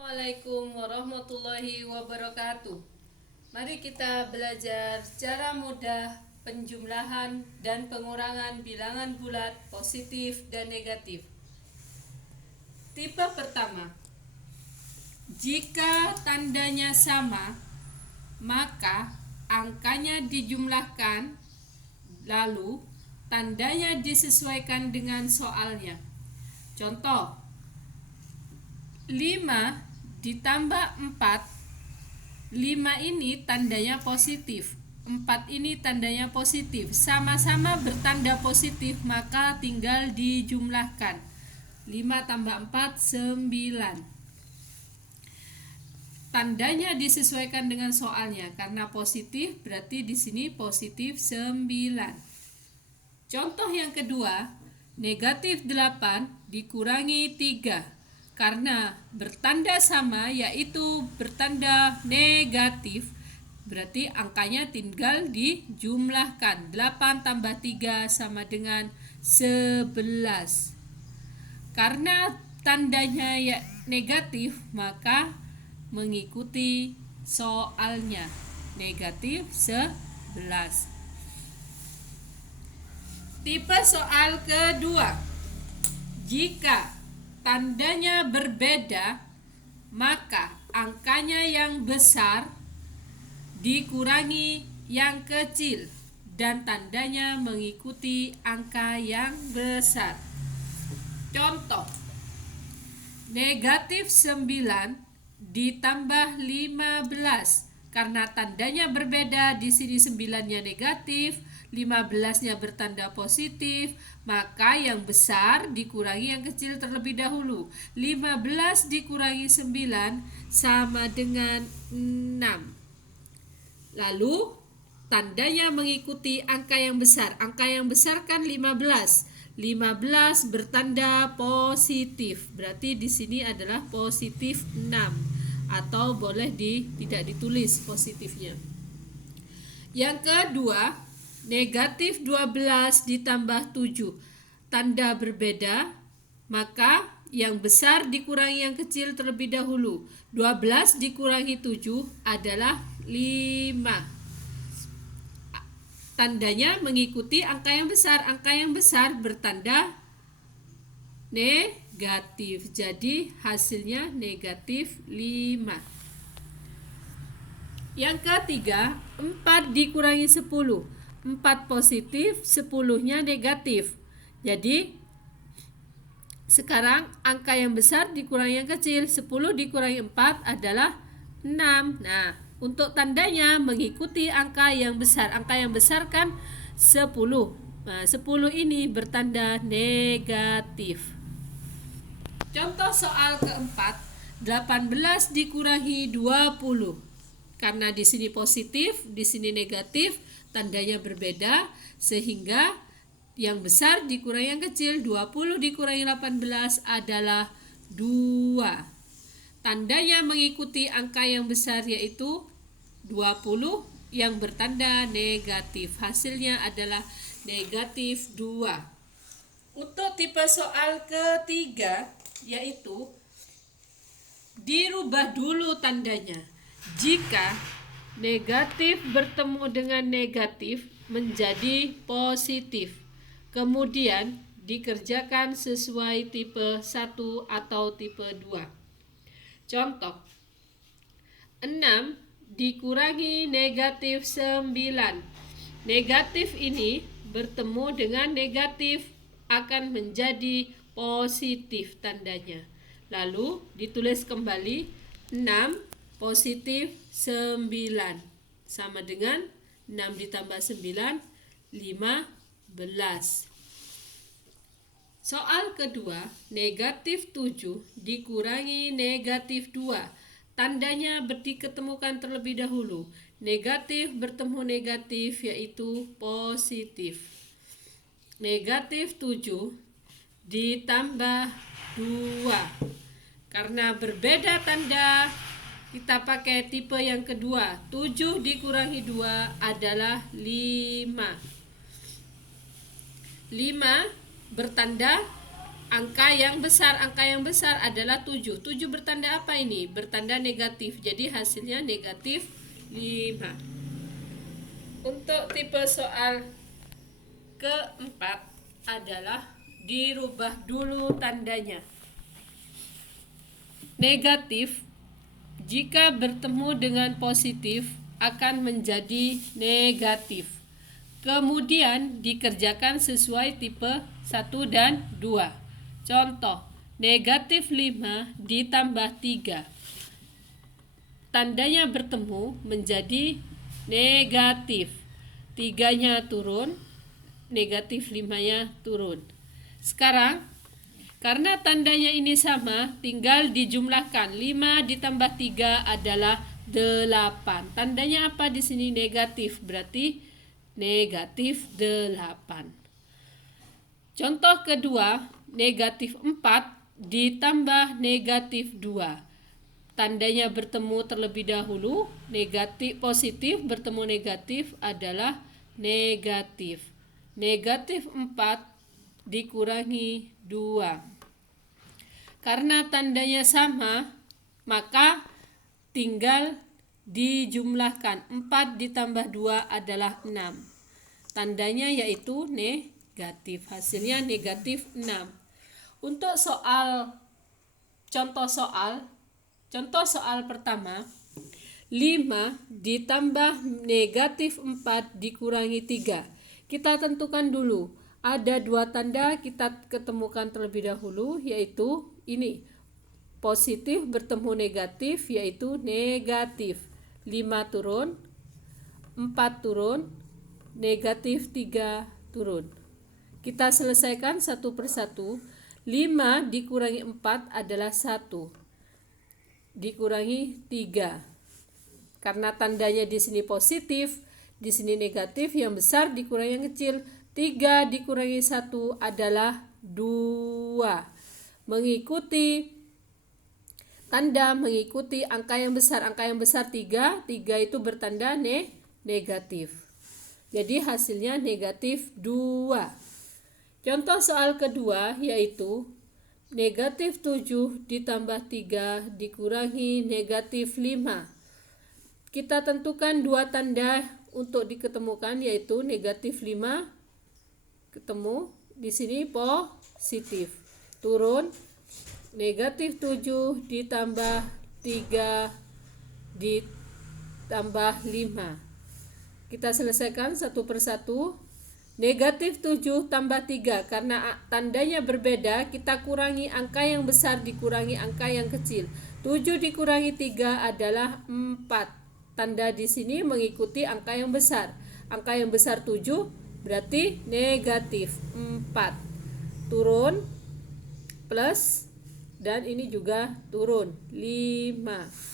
Assalamualaikum warahmatullahi wabarakatuh. Mari kita belajar cara mudah penjumlahan dan pengurangan bilangan bulat positif dan negatif. Tipe pertama, jika tandanya sama, maka angkanya dijumlahkan, lalu tandanya disesuaikan dengan soalnya. Contoh, 5 ditambah 4, 5 ini tandanya positif, 4 ini tandanya positif, sama-sama bertanda positif, maka tinggal dijumlahkan. 5 tambah 4, 9. Tandanya disesuaikan dengan soalnya, karena positif berarti di sini positif 9. Contoh yang kedua, negatif 8 dikurangi 3. Karena bertanda sama, yaitu bertanda negatif, berarti angkanya tinggal dijumlahkan. 8 tambah 3 sama dengan 11. Karena tandanya ya negatif, maka mengikuti soalnya, negatif 11. Tipe soal kedua, jika tandanya berbeda, maka angkanya yang besar dikurangi yang kecil dan tandanya mengikuti angka yang besar. Contoh, negatif 9 ditambah 15. Karena tandanya berbeda, di sini 9-nya negatif, 15-nya bertanda positif, maka yang besar dikurangi yang kecil terlebih dahulu. 15 dikurangi 9 sama dengan 6. Lalu tandanya mengikuti angka yang besar. Angka yang besar kan 15. 15 bertanda positif. Berarti di sini adalah positif 6. Atau boleh tidak ditulis positifnya. Yang kedua, negatif 12 ditambah 7. Tanda berbeda, maka yang besar dikurangi yang kecil terlebih dahulu. 12 dikurangi 7 adalah 5. Tandanya mengikuti angka yang besar. Angka yang besar bertanda negatif. Jadi hasilnya negatif 5. Yang ketiga, 4 dikurangi 10. 4 positif, 10-nya negatif. Jadi sekarang angka yang besar dikurangi yang kecil. 10 dikurangi 4 adalah 6. Nah, untuk tandanya mengikuti angka yang besar. Angka yang besar kan 10. Nah, 10 ini bertanda negatif. Contoh soal keempat, 18 dikurangi 20. Karena di sini positif, di sini negatif, tandanya berbeda, sehingga yang besar dikurangi yang kecil. 20 dikurangi 18 adalah 2. Tandanya mengikuti angka yang besar, yaitu 20 yang bertanda negatif. Hasilnya adalah negatif 2. Untuk tipe soal ketiga, yaitu dirubah dulu tandanya. Jika negatif bertemu dengan negatif menjadi positif, kemudian dikerjakan sesuai tipe 1 atau tipe 2. Contoh, 6 dikurangi negatif 9. Negatif ini bertemu dengan negatif akan menjadi positif tandanya. Lalu ditulis kembali 6 positif 9 sama dengan 6 ditambah 9, 15. Soal kedua, negatif 7 dikurangi negatif 2. Tandanya diketemukan terlebih dahulu. Negatif bertemu negatif, yaitu positif. Negatif 7 ditambah 2. Karena berbeda tanda, kita pakai tipe yang kedua. 7 dikurangi 2 adalah 5. 5 bertanda angka yang besar adalah 7. 7 bertanda apa ini? Bertanda negatif. Jadi hasilnya negatif 5. Untuk tipe soal keempat adalah dirubah dulu tandanya. Negatif jika bertemu dengan positif akan menjadi negatif. Kemudian dikerjakan sesuai tipe 1 dan 2. Contoh, negatif 5 ditambah 3. Tandanya bertemu menjadi negatif. 3-nya turun, negatif 5-nya turun. Sekarang, karena tandanya ini sama, tinggal dijumlahkan. 5 ditambah 3 adalah 8. Tandanya apa di sini? Negatif, berarti negatif 8. Contoh kedua, negatif 4 ditambah negatif 2. Tandanya bertemu terlebih dahulu, negatif positif bertemu negatif adalah negatif. Negatif 4 dikurangi 2. Karena tandanya sama, maka tinggal dijumlahkan. 4 ditambah 2 adalah 6. Tandanya yaitu negatif. Hasilnya negatif 6. Untuk contoh soal pertama, 5 ditambah negatif 4 dikurangi 3. Kita tentukan dulu. Ada 2 tanda, kita ketemukan terlebih dahulu, yaitu ini. Positif bertemu negatif, yaitu negatif. 5 turun, 4 turun, negatif 3 turun. Kita selesaikan satu persatu. 5 dikurangi 4 adalah 1. Dikurangi 3. Karena tandanya di sini positif, di sini negatif, yang besar dikurangi yang kecil. 3 dikurangi 1 adalah 2. Tanda mengikuti angka yang besar. Angka yang besar 3. 3 itu bertanda negatif. Jadi hasilnya negatif 2. Contoh soal kedua yaitu negatif 7 ditambah 3 dikurangi negatif 5. Kita tentukan 2 tanda untuk diketemukan, yaitu negatif 5 ketemu di sini positif, turun negatif 7 ditambah 3 ditambah 5. Kita selesaikan satu persatu. Negatif 7 tambah 3, karena tandanya berbeda, kita kurangi angka yang besar dikurangi angka yang kecil. 7 dikurangi 3 adalah 4. Tanda di sini mengikuti angka yang besar. Angka yang besar 7 berarti negatif 4. Turun, plus, dan ini juga turun 5.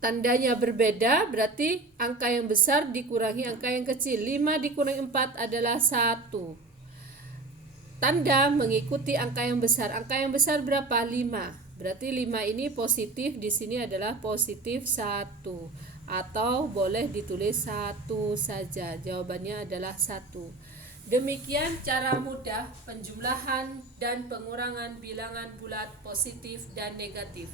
Tandanya berbeda, berarti angka yang besar dikurangi angka yang kecil. 5 dikurangi 4 adalah 1. Tanda mengikuti angka yang besar. Angka yang besar berapa? 5. Berarti 5 ini positif, di sini adalah positif 1. Atau boleh ditulis 1 saja. Jawabannya adalah 1. Demikian cara mudah penjumlahan dan pengurangan bilangan bulat positif dan negatif.